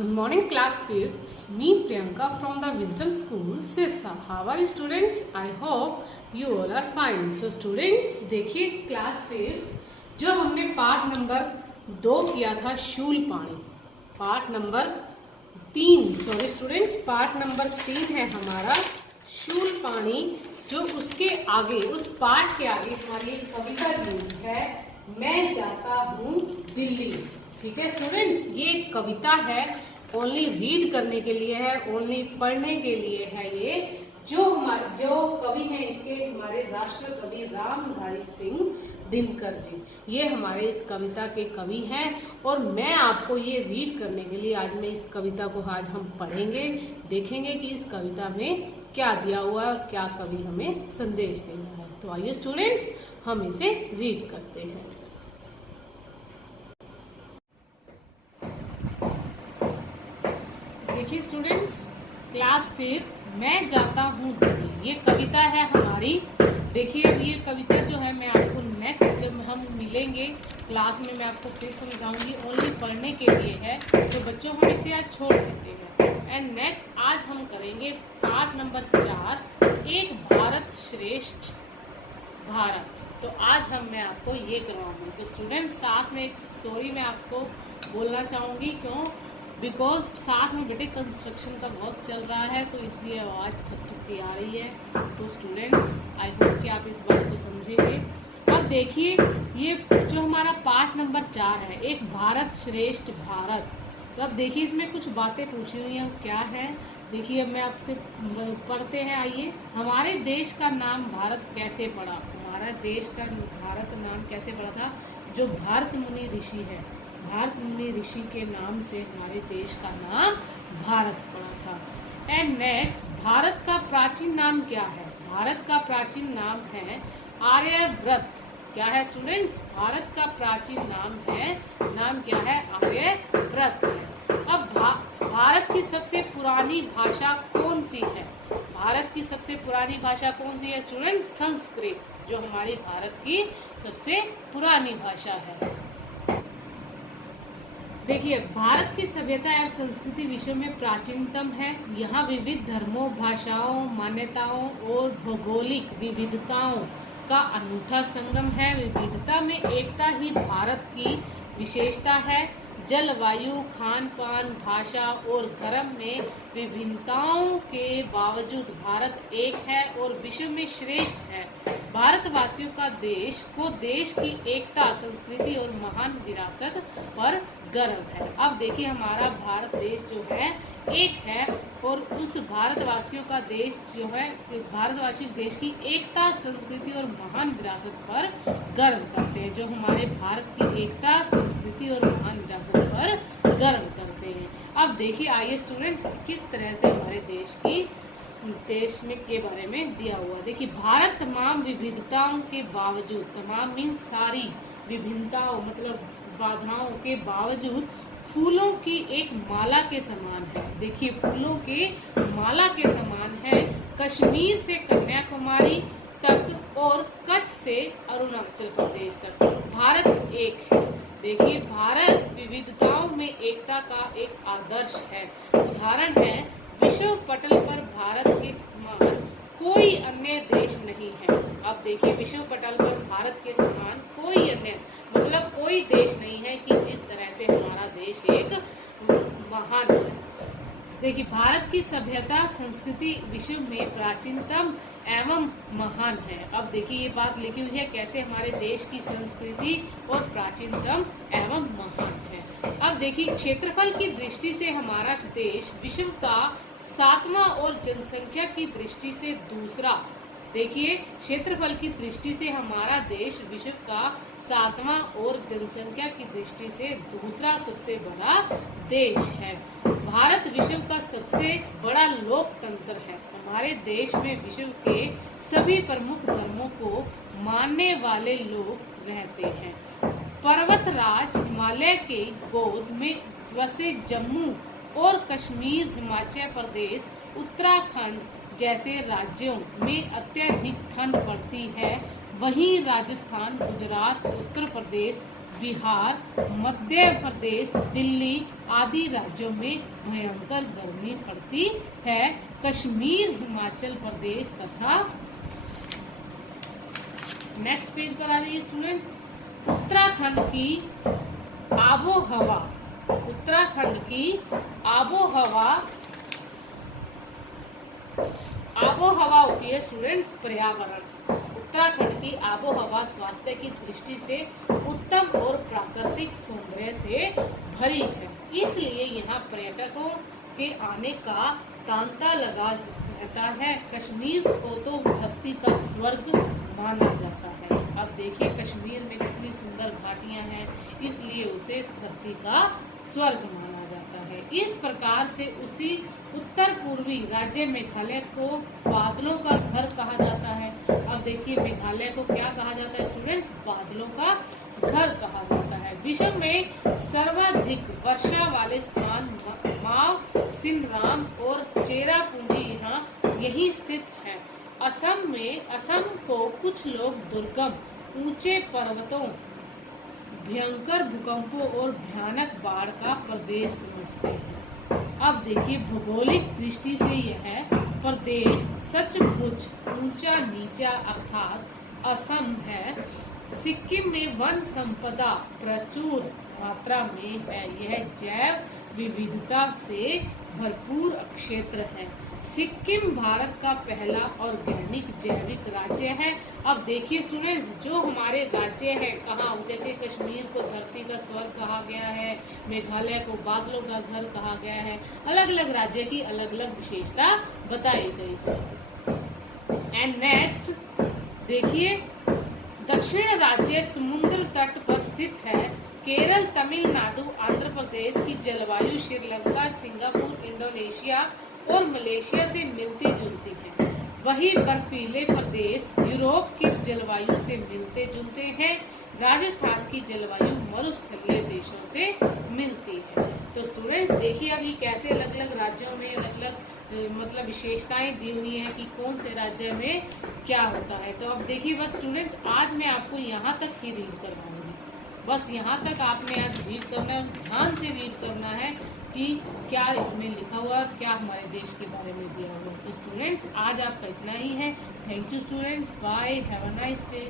Good morning, class 5th. Me, Priyanka from the Wisdom School, Sirsa. How are you, students? I hope you all are fine. So, students, देखिए class 5th जो हमने पाठ number 2 किया था शूल पाणी, पाठ number 3 sorry students, पाठ number 3 है हमारा शूल पाणी। जो उसके आगे, उस पाठ के आगे हमारी एक कविता दी है, मैं जाता हूँ दिल्ली। ठीक है स्टूडेंट्स, ये कविता है, ओनली रीड करने के लिए है, ओनली पढ़ने के लिए है। ये जो कवि हैं इसके हमारे राष्ट्र कवि रामधारी सिंह दिनकर जी, ये हमारे इस कविता के कवि हैं। और मैं आपको ये रीड करने के लिए आज मैं इस कविता को आज हम पढ़ेंगे, देखेंगे कि इस कविता में क्या दिया हुआ है और क्या कवि हमें संदेश दे रहा है। तो आइए स्टूडेंट्स, हम इसे रीड करते हैं। देखिए स्टूडेंट्स, क्लास 5th मैं जाता हूँ दिल्ली, ये कविता है हमारी। देखिए अब ये कविता जो है मैं आपको नेक्स्ट जब हम मिलेंगे क्लास में मैं आपको फिर समझाऊंगी, ओनली पढ़ने के लिए है। तो बच्चों हम इसे आज छोड़ देते हैं। एंड नेक्स्ट आज हम करेंगे पाठ नंबर 4, एक भारत श्रेष्ठ भारत। तो आज मैं आपको ये करवाऊंगी। तो स्टूडेंट्स साथ में एक स्टोरी मैं आपको बोलना चाहूँगी, क्यों? बिकॉज साथ में बेटे कंस्ट्रक्शन का वर्क चल रहा है, तो इसलिए आवाज़ ठक के आ रही है। तो स्टूडेंट्स आई होप कि आप इस बात को समझेंगे। अब देखिए ये जो हमारा पाठ नंबर 4 है, एक भारत श्रेष्ठ भारत। तो अब देखिए इसमें कुछ बातें पूछी हुई हैं, क्या है देखिए। अब मैं आपसे पढ़ते हैं, आइए। हमारे देश का नाम भारत कैसे पड़ा? हमारा देश का भारत नाम कैसे पड़ा था? जो भारत मुनि ऋषि है, भारत मुनि ऋषि के नाम से हमारे देश का नाम भारत पड़ा था। एंड नेक्स्ट, भारत का प्राचीन नाम क्या है? भारत का प्राचीन नाम है आर्यव्रत। क्या है स्टूडेंट्स? भारत का प्राचीन नाम क्या है? आर्यव्रत है। अब भारत की सबसे पुरानी भाषा कौन सी है? भारत की सबसे पुरानी भाषा कौन सी है स्टूडेंट? संस्कृत, जो हमारी भारत की सबसे पुरानी भाषा है। देखिए भारत की सभ्यता और संस्कृति विश्व में प्राचीनतम है। यहाँ विविध धर्मों, भाषाओं, मान्यताओं और भौगोलिक विविधताओं का अनूठा संगम है। विविधता में एकता ही भारत की विशेषता है। जलवायु, खान पान, भाषा और धर्म में विभिन्नताओं के बावजूद भारत एक है और विश्व में श्रेष्ठ है। भारतवासियों का देश की एकता, संस्कृति और महान विरासत पर गर्व है। अब देखिए हमारा भारत देश जो है एक है, और उस भारतवासियों का देश जो है, भारतवासी देश की एकता, संस्कृति और महान विरासत पर गर्व करते हैं। जो हमारे भारत की एकता, संस्कृति और महान विरासत पर गर्व करते हैं। अब देखिए आइए स्टूडेंट्स, किस तरह से हमारे देश में के बारे में दिया हुआ। देखिए भारत तमाम विविधताओं के बावजूद, तमाम मीन्स सारी विभिन्नताओं मतलब बाधाओं के बावजूद फूलों की एक माला के समान है। देखिए फूलों के माला के समान है। कश्मीर से कन्याकुमारी तक और कच्छ से अरुणाचल प्रदेश तक भारत एक है। देखिए भारत विविधताओं में एकता का एक आदर्श है। उदाहरण है, विश्व पटल पर भारत के समान कोई अन्य देश नहीं है। अब देखिए विश्व पटल पर भारत के समान कोई अन्य मतलब कोई देश नहीं है कि जिस तरह से हमारा देश एक महान है। देखिए भारत की सभ्यता, संस्कृति विश्व में प्राचीनतम एवं महान है। अब देखिए ये बात लिखी हुई है कैसे हमारे देश की संस्कृति और प्राचीनतम एवं महान है। अब देखिए क्षेत्रफल की दृष्टि से हमारा देश विश्व का 7वां और जनसंख्या की दृष्टि से दूसरा। देखिए क्षेत्रफल की दृष्टि से हमारा देश विश्व का 7वां और जनसंख्या की दृष्टि से दूसरा सबसे बड़ा देश है। भारत विश्व का सबसे बड़ा लोकतंत्र है। हमारे देश में विश्व के सभी प्रमुख धर्मों को मानने वाले लोग रहते हैं। पर्वतराज हिमालय के गोद में बसे जम्मू और कश्मीर, हिमाचल प्रदेश, उत्तराखंड जैसे राज्यों में अत्यधिक ठंड पड़ती है। वहीं राजस्थान, गुजरात, उत्तर प्रदेश, बिहार, मध्य प्रदेश, दिल्ली आदि राज्यों में भयंकर गर्मी पड़ती है। कश्मीर, हिमाचल प्रदेश तथा नेक्स्ट पेज पर आ जाइए स्टूडेंट, उत्तराखंड की आबो हवा, उत्तराखंड की आबो हवा होती है स्टूडेंट्स पर्यावरण। उत्तराखंड की आबो हवा स्वास्थ्य की दृष्टि से उत्तम और प्राकृतिक सौंदर्य से भरी है, इसलिए यहाँ पर्यटकों के आने का तांता लगा रहता है। कश्मीर को तो धरती का स्वर्ग माना जाता है। अब देखिए कश्मीर में कितनी सुंदर घाटियां हैं, इसलिए उसे धरती का स्वर्ग माना जाता है। इस प्रकार से उसी उत्तर पूर्वी राज्य मेघालय को बादलों का घर कहा जाता है। अब देखिए मेघालय को क्या कहा जाता है स्टूडेंट्स, बादलों का घर कहा जाता है। विश्व में सर्वाधिक वर्षा वाले स्थान माव, सिनराम और चेरापूंजी यहाँ यही स्थित है। असम को कुछ लोग दुर्गम, ऊंचे पर्वतों, भयंकर भूकंपों और भयानक बाढ़ का प्रदेश समझते हैं। अब देखिए भौगोलिक दृष्टि से यह प्रदेश सचमुच ऊंचा नीचा अर्थात असम है। सिक्किम में वन संपदा प्रचुर मात्रा में है। यह जैव विविधता से भरपूर क्षेत्र है। सिक्किम भारत का पहला ऑर्गेनिक जैविक राज्य है। अब देखिए स्टूडेंट्स, जो हमारे राज्य है कहाँ, जैसे कश्मीर को धरती का स्वर्ग कहा गया है, मेघालय को बादलों का घर कहा गया है, अलग अलग राज्य की अलग अलग विशेषता बताई गई है। एंड नेक्स्ट देखिए, दक्षिण राज्य समुद्र तट पर स्थित है। केरल, तमिलनाडु, आंध्र प्रदेश की जलवायु श्रीलंका, सिंगापुर, इंडोनेशिया और मलेशिया से मिलती जुलती है। वही बर्फीले प्रदेश यूरोप की जलवायु से मिलते जुलते हैं। राजस्थान की जलवायु मरुस्थलीय देशों से मिलती है। तो स्टूडेंट्स देखिए अभी कैसे अलग अलग राज्यों में अलग अलग मतलब विशेषताएं दी हुई हैं कि कौन से राज्य में क्या होता है। तो अब देखिए बस स्टूडेंट्स, आज मैं आपको यहाँ तक ही रीड करवाऊंगी। बस यहाँ तक आपने आज रीड करना है, ध्यान से रीड करना है कि क्या इसमें लिखा हुआ है, क्या हमारे देश के बारे में दिया हुआ है। तो स्टूडेंट्स आज आपका इतना ही है। Thank you students, bye, have a nice day.